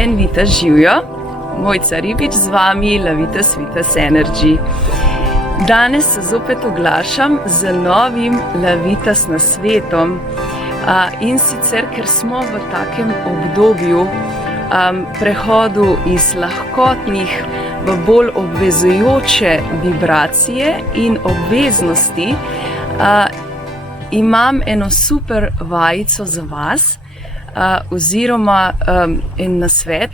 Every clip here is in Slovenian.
Envitas živjo, Mojca Ribič z vami, Lavitas Vitas Energy. Danes se zopet oglašam z novim Lavitas nasvetom in sicer, ker smo v takem obdobju prehodu iz lahkotnih v bolj obvezujoče vibracije in obveznosti, imam eno super vajico za vas, oziroma en nasvet,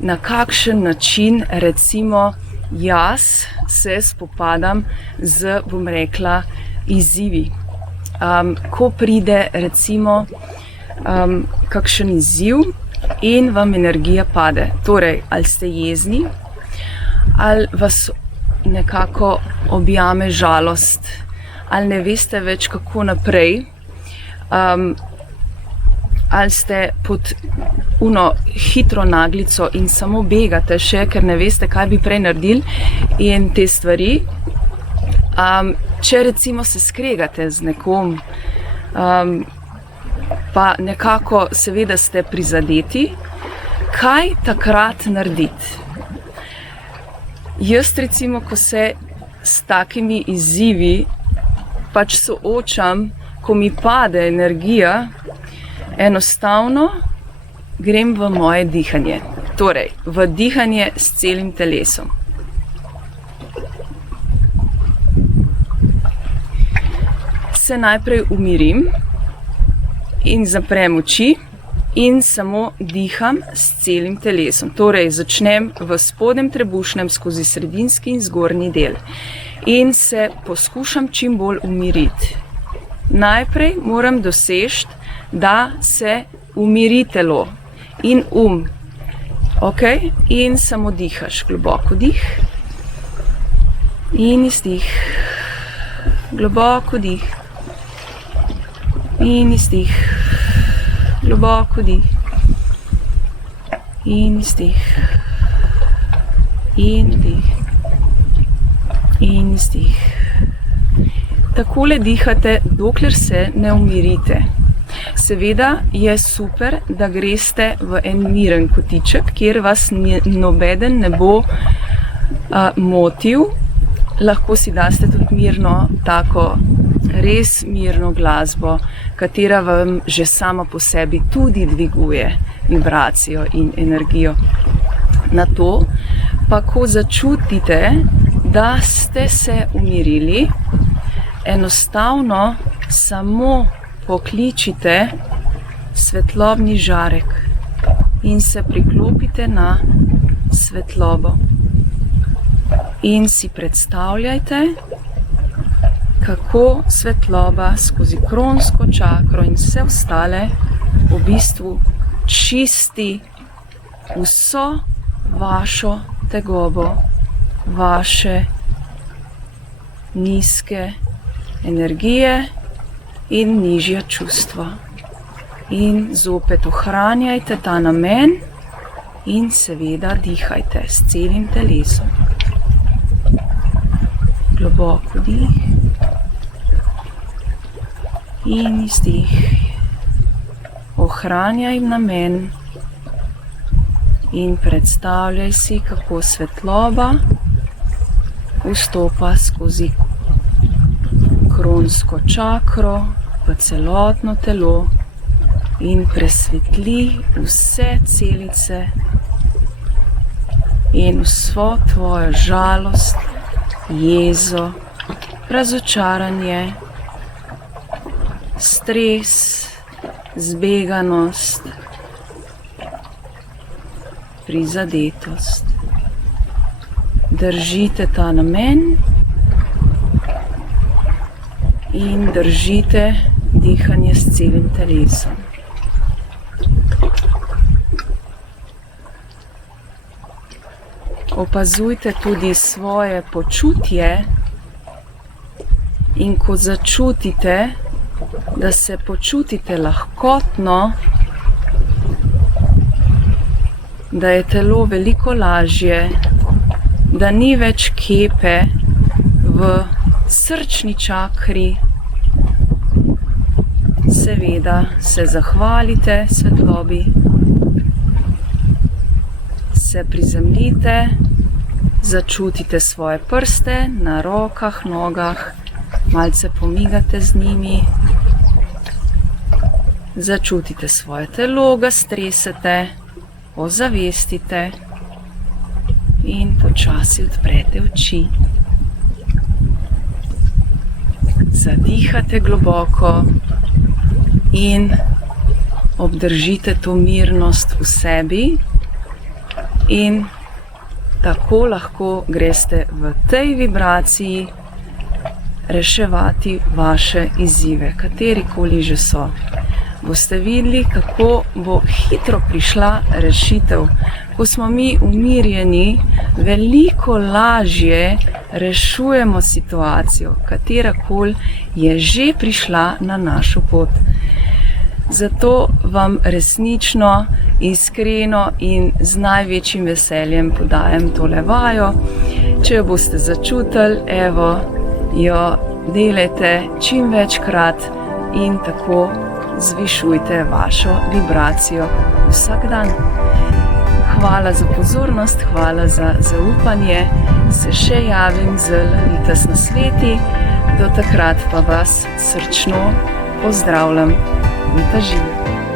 na kakšen način recimo jaz se spopadam z, bom rekla, izzivi. Ko pride recimo kakšen izziv in vam energija pade, torej ali ste jezni, ali vas nekako objame žalost, ali ne veste več kako naprej, ali ste pod hitro naglico in samo begate še, ker ne veste, kaj bi prej naredili in te stvari. Če recimo se skregate z nekom, pa nekako seveda ste prizadeti, kaj takrat narediti? Jaz recimo, ko se s takimi izzivi pač soočam, ko mi pade energija, enostavno grem v moje dihanje, torej v dihanje s celim telesom. Se najprej umirim in zaprem oči in samo diham s celim telesom. Torej začnem v spodnjem trebušnem skozi sredinski in zgornji del in se poskušam čim bolj umiriti. Najprej moram doseči, da se umiri telo in Okay? In samo dihaš, globoko dih in izdih, globoko dih in izdih, globoko dih in izdih in dih in izdih. Takole dihate, dokler se ne umirite. Seveda je super, da greste v en miren kotiček, kjer vas nobeden ne bo motil. Lahko si daste tudi mirno, tako res mirno glasbo, katera vam že sama po sebi tudi dviguje vibracijo in energijo. Nato pa, ko začutite, da ste se umirili, enostavno samo pokličite svetlobni žarek in se priklopite na svetlobo. In si predstavljajte, kako svetloba skozi kronsko čakro in vse ostale v bistvu čisti vso vašo tegobo, vaše nizke energije in nižja čustva. In zopet ohranjajte ta namen in seveda dihajte s celim telesom. Globoko dih in izdih. Ohranjaj namen in predstavljaj si, kako svetloba vstopa skozi kronsko čakro v celotno telo in presvetli vse celice in vso tvojo žalost, jezo, razočaranje, stres, zbeganost, prizadetost. Držite ta namen in držite dihanje s celim telesom. Opazujte tudi svoje počutje in ko začutite, da se počutite lahkotno, da je telo veliko lažje, da ni več kepe v srčni čakri, seveda se zahvalite svetlobi se prizemljite, začutite svoje prste na rokah, nogah, malce pomigate z njimi. Začutite svoje telo, ga stresete, ozavestite in počasi odprete oči. Zadihate globoko in obdržite to mirnost v sebi in tako lahko greste v tej vibraciji reševati vaše izzive, katerikoli že so. Boste videli, kako bo hitro prišla rešitev. Ko smo mi umirjeni, veliko lažje rešujemo situacijo, katerakoli je že prišla na našo pot. Zato vam resnično, iskreno in z največjim veseljem podajam tole vajo. Če jo boste začutili, evo, jo delajte čim večkrat in tako zvišujte vašo vibracijo vsak dan. Hvala za pozornost, hvala za zaupanje. Se še javim z Lanitas na sveti. Do takrat pa vas srčno pozdravljam. Vita živjo.